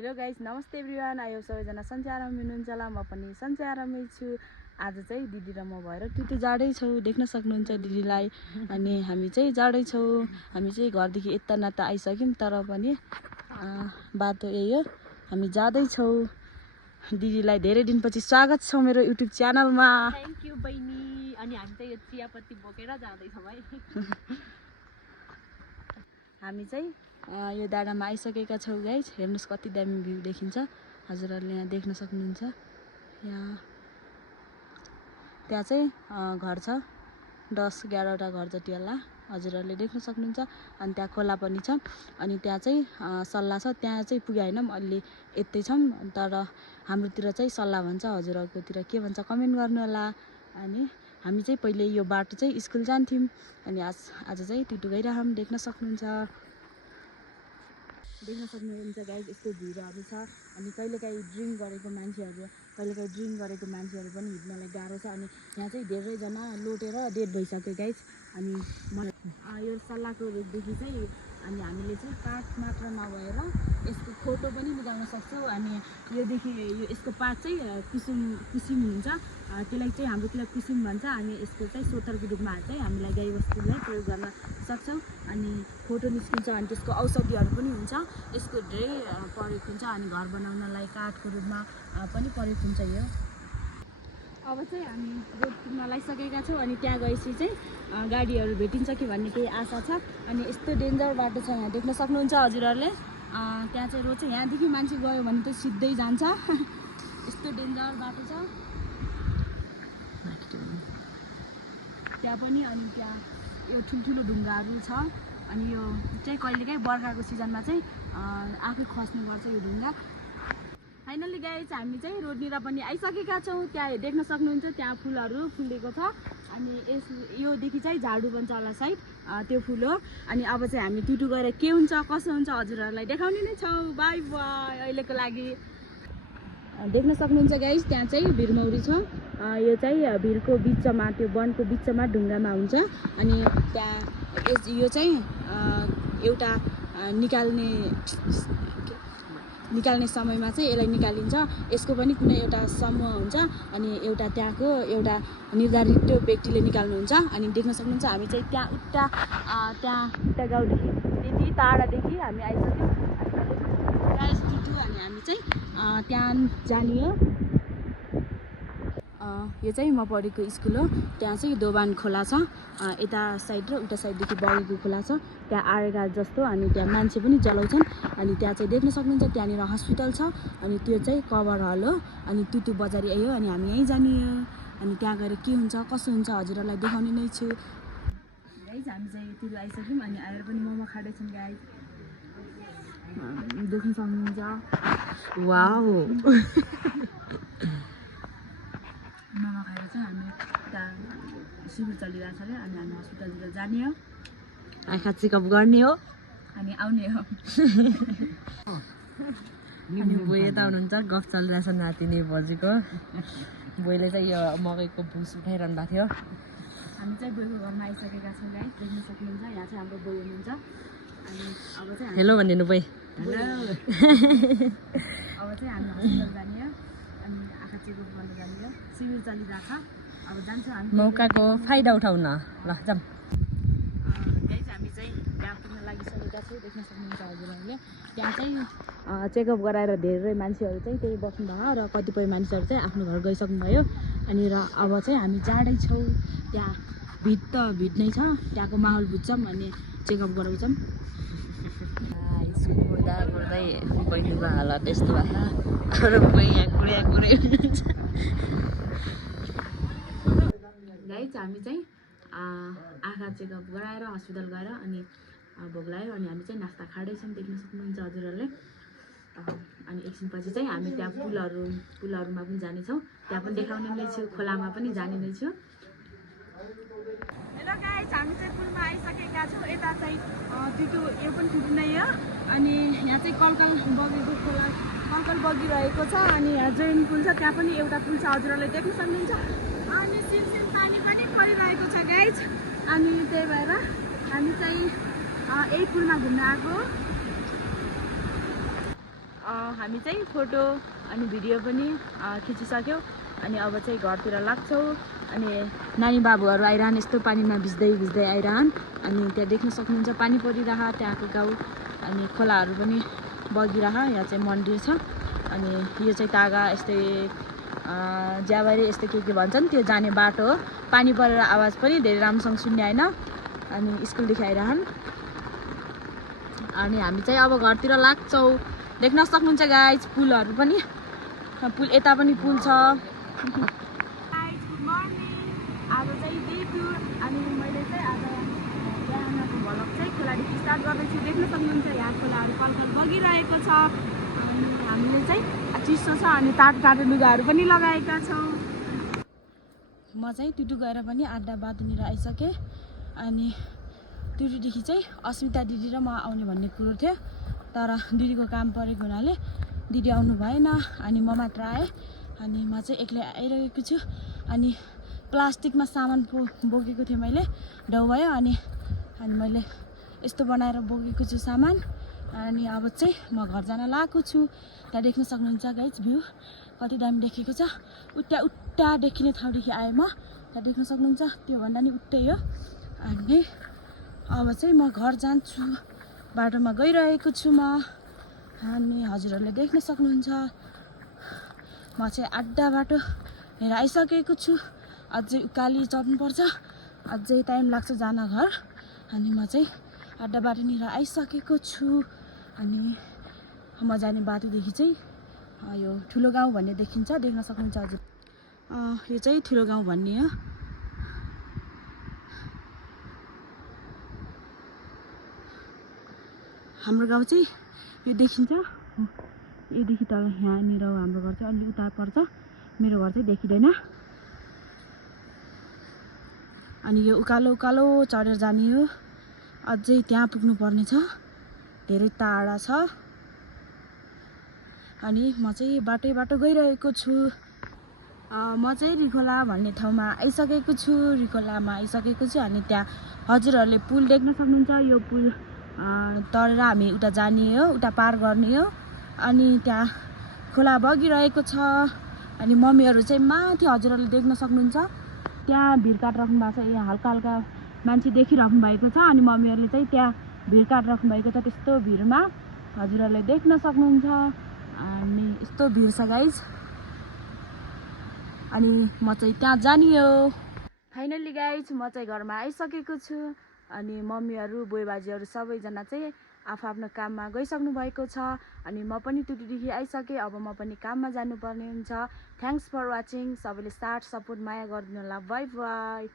Hello guys, नमस्ते everyone. आयो सबैजना सन्चै आरामै हुनुहुन्छ होला। म पनि सन्चै आरामै छु। आज चाहिँ दिदी र म भएर टुटु जाँदै छौँ। देख्न सक्नुहुन्छ दिदीलाई। अनि हामी चाहिँ जाँदै छौँ। हामी चाहिँ घरदेखि यता नाता आइसक्यौँ, तर पनि बाटो यही हो, हामी जाँदैछौँ। दिदीलाई धेरै दिनपछि स्वागत छ मेरो युट्युब च्यानलमा। थ्याङ्क यू बहिनी। अनि हामी चाहिँ यो चियापत्ती बोकेर जाँदैछौँ है। हामी चाहिँ यो डाँडामा आइसकेका छौँ गाइस। हेर्नुहोस् कति दामी भ्यू देखिन्छ। हजुरहरूले यहाँ देख्न सक्नुहुन्छ। यहाँ त्यहाँ चाहिँ घर छ, 10-11वटा घर जति होला, हजुरहरूले देख्न सक्नुहुन्छ। अनि त्यहाँ खोला पनि छ। अनि त्यहाँ चाहिँ सल्लाह छ। त्यहाँ चाहिँ पुगे होइन, अलि यतै छौँ, तर हाम्रोतिर चाहिँ सल्लाह भन्छ। हजुरहरूकोतिर के भन्छ कमेन्ट गर्नु होला। अनि हामी चाहिँ पहिले यो बाटो चाहिँ स्कुल जान्थ्यौँ। अनि आज चाहिँ टुटु गइरहौँ। देख्न सक्नुहुन्छ गाइस, यस्तो भिडहरू छ। अनि कहिलेकाहीँ ड्रिङ्क गरेको मान्छेहरू पनि हिँड्नलाई गाह्रो छ। अनि यहाँ चाहिँ धेरैजना लोटेर डेड भइसक्यो गाइस। अनि यो सल्लाहको रुखदेखि चाहिँ अनि हामीले चाहिँ काठ मात्र नभएर यसको फोटो पनि निकाल्न सक्छौँ। अनि योदेखि यसको पात चाहिँ कुसुम हुन्छ, त्यसलाई चाहिँ हाम्रोतिर कुसुम भन्छ। अनि यसको चाहिँ सोतरको रूपमा चाहिँ हामीलाई गाईबस्तुलाई प्रयोग गर्न सक्छौँ। अनि फोटो निस्किन्छ। अनि त्यसको औषधिहरू पनि हुन्छ। यसको धेरै प्रयोग हुन्छ। अनि घर बनाउनलाई काठको रूपमा पनि प्रयोग हुन्छ यो। अब चाहिँ हामी रोड पुग्न लागिसकेका छौँ। अनि त्यहाँ गएपछि चाहिँ गाडीहरू भेटिन्छ कि भन्ने केही आशा छ। अनि यस्तो डेन्जर बाटो छ, यहाँ देख्न सक्नुहुन्छ हजुरहरूले। त्यहाँ चाहिँ रोड चाहिँ यहाँदेखि मान्छे गयो भने त सिधै जान्छ। यस्तो डेन्जर बाटो छ त्यहाँ पनि। अनि त्यहाँ यो ठुल्ठुलो ढुङ्गाहरू छ। अनि यो चाहिँ कहिलेकाहीँ बर्खाको सिजनमा चाहिँ आफै खस्ने गर्छ यो ढुङ्गा। फाइनली गाइस, हामी चाहिँ रोडनिर पनि आइसकेका छौँ। त्यहाँ देख्न सक्नुहुन्छ, त्यहाँ फुलहरू फुलेको छ। अनि योदेखि चाहिँ झाडु बन्छ होला सायद, त्यो फुल हो। अनि अब चाहिँ हामी टुटु गएर के हुन्छ कसो हुन्छ हजुरहरूलाई देखाउने नै छौँ। बाई बाई अहिलेको लागि। देख्न सक्नुहुन्छ गाइस, त्यहाँ चाहिँ भिरमौरी छ। यो चाहिँ भिरको बिचमा, त्यो वनको बिचमा ढुङ्गामा हुन्छ। अनि त्यहाँ यो चाहिँ एउटा निकाल्ने समयमा चाहिँ यसलाई निकालिन्छ। यसको पनि कुनै एउटा समूह हुन्छ। अनि एउटा त्यहाँको एउटा निर्धारित व्यक्तिले निकाल्नुहुन्छ। अनि देख्न सक्नुहुन्छ हामी चाहिँ त्यहाँ उता गाउँदेखि त्यति टाढादेखि हामी आइसक्यौँ। अनि हामी चाहिँ त्यहाँ जाने हो। यो चाहिँ म पढेको स्कुल हो। त्यहाँ चाहिँ दोभान खोला छ, यता साइड र उता साइडदेखि बगेको खोला छ। त्यहाँ आएगा जस्तो। अनि त्यहाँ मान्छे पनि चलाउँछन्। अनि त्यहाँ चाहिँ देख्न सक्नुहुन्छ त्यहाँनिर हस्पिटल छ। अनि त्यो चाहिँ कभर हल हो। अनि टुटु बजार यही हो। अनि हामी यहीँ जाने हो। अनि त्यहाँ गएर के हुन्छ कसो हुन्छ हजुरहरूलाई देखाउने नै छु गाइस। हामी चाहिँ टुटु आइसक्यौँ। अनि आएर पनि मोमो खाँदैछौँ गाइस, देख्न सक्नुहुन्छ। वाउ। मोमो खाएर चाहिँ हामी त्यहाँ शिविर चलिरहेको छ अरे। अनि हामी हस्पिटलतिर जाने हो, आँखा चेकअप गर्ने हो, अनि आउने हो। अनि बोय यता हुनुहुन्छ, गफ चलिरहेछ नातिनी बजीको। बोयले चाहिँ यो मकैको भुस उठाइरहनु भएको थियो। हामी चाहिँ बोयको घरमा आइसकेका छौँ गाइस, देख्न सक्नुहुन्छ। यहाँ चाहिँ हाम्रो बोय हुनुहुन्छ। अनि अब चाहिँ हेलो भनिदिनु बोय। अब चाहिँ हामी हस्पिटल जाने हो। अनि आँखा चेकअप गर्न जाने हो, शिविर चलिरहेको छ। अब जान्छौँ हामी मौकाको फाइदा उठाउन। ल जाऊँ गाइस। हामी चाहिँ त्यहाँ पुग्न लागिसकेका छौँ। देख्न सक्नुहुन्छ हजुरहरूले। त्यहाँ चाहिँ चेकअप गराएर धेरै मान्छेहरू चाहिँ त्यही बस्नुभयो र कतिपय मान्छेहरू चाहिँ आफ्नो घर गइसक्नुभयो। अनि र अब चाहिँ हामी जाँदैछौँ। त्यहाँ भिड नै छ, त्यहाँको माहौल बुझ्छौँ अनि चेकअप गराउँछौँ। स्कुल कुर्दै बहिनीको हालत यस्तो भएको र बोय यहाँ कुरै हुनुहुन्छ। गाइस, हामी चाहिँ आँखा चेकअप गराएर हस्पिटल गएर अनि भोक लाग्यो। अनि हामी चाहिँ नास्ता खाँदैछौँ, देख्न सक्नुहुन्छ हजुरहरूले। अनि एकछिनपछि चाहिँ हामी त्यहाँ पुलहरूमा पनि जानेछौँ। त्यहाँ पनि देखाउने नै छु, खोलामा पनि जाने नै छु। हेलो गाइस, हामी चाहिँ पुलमा आइसकेका छौँ। यता चाहिँ यो पनि टुटु नै हो। अनि यहाँ चाहिँ कलकल बगेको खोला बगिरहेको छ। अनि यहाँ जैन पुल छ, त्यहाँ पनि एउटा पुल छ, हजुरहरूले देख्न सक्नुहुन्छ। अनि सिमसिम पानी पनि परिरहेको छ गाइस। अनि त्यही भएर हामी चाहिँ यही पुलमा घुम्न आएको। हामी चाहिँ फोटो अनि भिडियो पनि खिचिसक्यौँ अनि अब चाहिँ घरतिर लाग्छौँ अनि नानी बाबुहरू आइरहन् यस्तो पानीमा भिज्दै भिज्दै आइरहन् अनि त्यहाँ देख्न सक्नुहुन्छ पानी परिरह त्यहाँको गाउँ अनि खोलाहरू पनि बगिरह यहाँ चाहिँ मन्दिर छ अनि यो चाहिँ तागा यस्तै ज्याबारी यस्तो के भन्छन् त्यो जाने बाटो हो पानी परेर आवाज पनि धेरै राम्रोसँग सुन्ने होइन अनि स्कुलदेखि आइरहन् अनि हामी चाहिँ अब घरतिर लाग्छौँ देख्न सक्नुहुन्छ गाइज पुलहरू पनि पुल यता पनि पुल छ गुड मर्निङ आज चाहिँ डे 2 अनि मैले चाहिँ आज बिहानको भ्लग चाहिँ खोलादेखि स्टार्ट गर्दैछु देख्न सक्नुहुन्छ यहाँ खोलाहरू कलकल बगिरहेको छ अनि हामीले चाहिँ चिसो छ अनि तातो लुगाहरू पनि लगाएका छौँ म चाहिँ टुटु गएर पनि आड्डा बाँधिनेर आइसकेँ अनि टुटुदेखि चाहिँ अस्मिता दिदी र म आउने भन्ने कुरो थियो तर दिदीको काम परेको हुनाले दिदी आउनु भएन अनि म मात्र आएँ अनि म चाहिँ एक्लै आइरहेको छु अनि प्लास्टिकमा सामान बोकेको थिएँ मैले डाउ भयो अनि मैले यस्तो बनाएर बोकेको छु सामान अनि अब चाहिँ म घर जान लागेको छु त्यहाँ देख्न सक्नुहुन्छ गाइज भ्यू कति दामी देखेको छ उट्टा देखिने ठाउँदेखि आएँ म त्यहाँ देख्न सक्नुहुन्छ त्योभन्दा नि उट्टै हो अनि अब चाहिँ म घर जान्छु बाटोमा गइरहेको छु म अनि हजुरहरूले देख्न सक्नुहुन्छ म चाहिँ आड्डा बाटो हेर आइसकेको छु अझै उकाली चढ्नुपर्छ अझै टाइम लाग्छ जान घर अनि म चाहिँ आड्डा बाटोनिर आइसकेको छु अनि म जाने बाटोदेखि चाहिँ यो ठुलो गाउँ भन्ने देखिन्छ देख्न सक्नुहुन्छ हजुर यो चाहिँ ठुलो गाउँ भन्ने हो हाम्रो गाउँ चाहिँ यो देखिन्छ योदेखि तल यहाँनिर हाम्रो घर चाहिँ अलि उता पर्छ मेरो घर चाहिँ देखिँदैन अनि यो उकालो चढेर जाने हो अझै त्यहाँ पुग्नु पर्ने छ धेरै टाढा छ अनि म चाहिँ बाटो गइरहेको छु म चाहिँ रिखोला भन्ने ठाउँमा आइसकेको छु रिखोलामा आइसकेको छु अनि त्यहाँ हजुरहरूले पुल देख्न सक्नुहुन्छ यो पुल तरेर हामी उता जाने हो उता पार गर्ने हो अनि त्यहाँ खोला बगिरहेको छ अनि मम्मीहरू चाहिँ माथि हजुरहरूले देख्न सक्नुहुन्छ त्यहाँ भिड काटिराख्नु भएको छ यहाँ हल्का मान्छे देखिराख्नु भएको छ अनि मम्मीहरूले चाहिँ त्यहाँ भिड काटिराख्नु भएको छ त्यस्तो भिडमा हजुरहरूले देख्न सक्नुहुन्छ अनि यस्तो भिड छ गाइज अनि म चाहिँ त्यहाँ जाने हो फाइनल्ली गाइज म चाहिँ घरमा आइसकेको छु अनि मम्मीहरू बुढी बाजेहरू सबैजना चाहिँ आफ्नो काममा गइसक्नु भएको छ अनि म पनि टुटुदेखि आइसकेँ अब म पनि काममा जानुपर्ने हुन्छ थ्याङ्क्स फर वाचिङ सबैले साथ सपोर्ट माया गरिदिनु होला बाई बाई